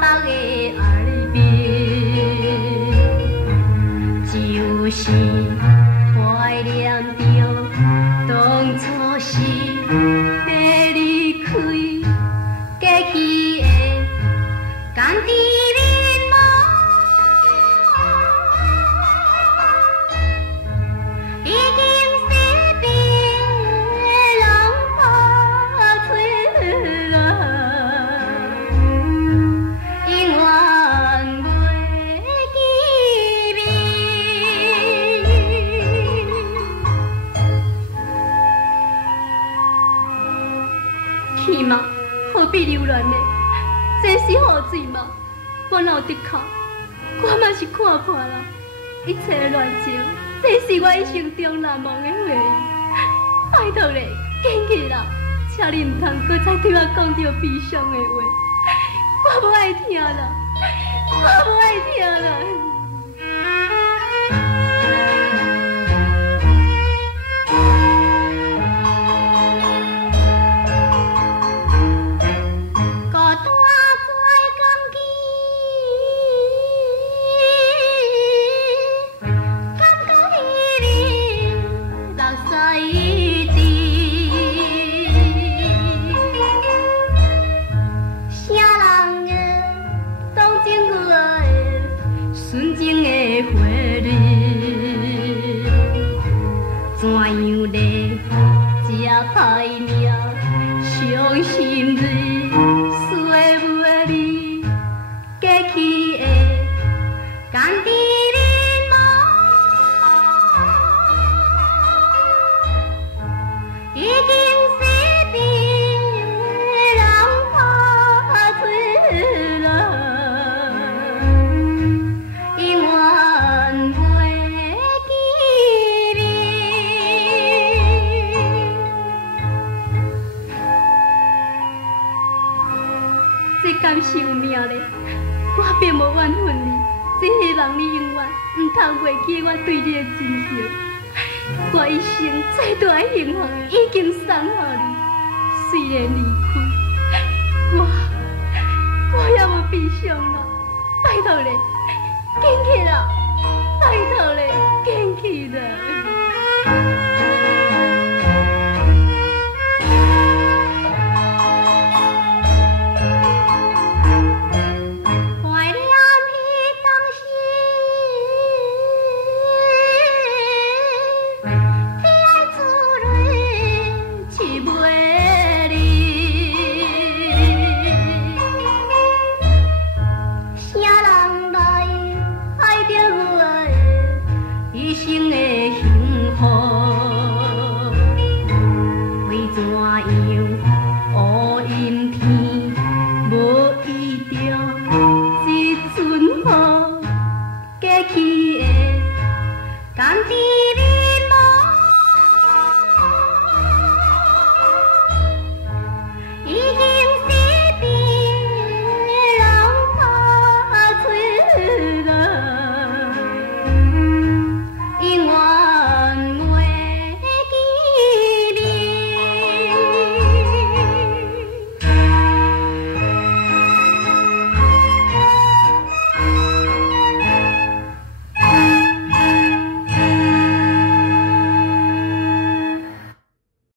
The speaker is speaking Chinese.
北的耳边，就是怀念着当初时要离开过去的甘甜美梦，已经失变浪花吹落，永远袂记味。去嘛，何必留恋呢？这是雨水嘛，我哪有得哭？我嘛是看破了，一切的恋情，这是我一生中难忘的回忆。拜托咧，紧去啦，请你唔通搁再对我讲着悲伤的话，我不爱听啦，我不爱听啦。歹命，伤心泪，衰袂离，过去的甘甜美梦，已经失变浪花吹落，永远袂记味。这敢是有命咧？我并无怨恨你，只希望你永远唔通忘记我对你的真情。我一生最大的幸福已经送予你，虽然离开，我也无悲伤啦。拜托咧，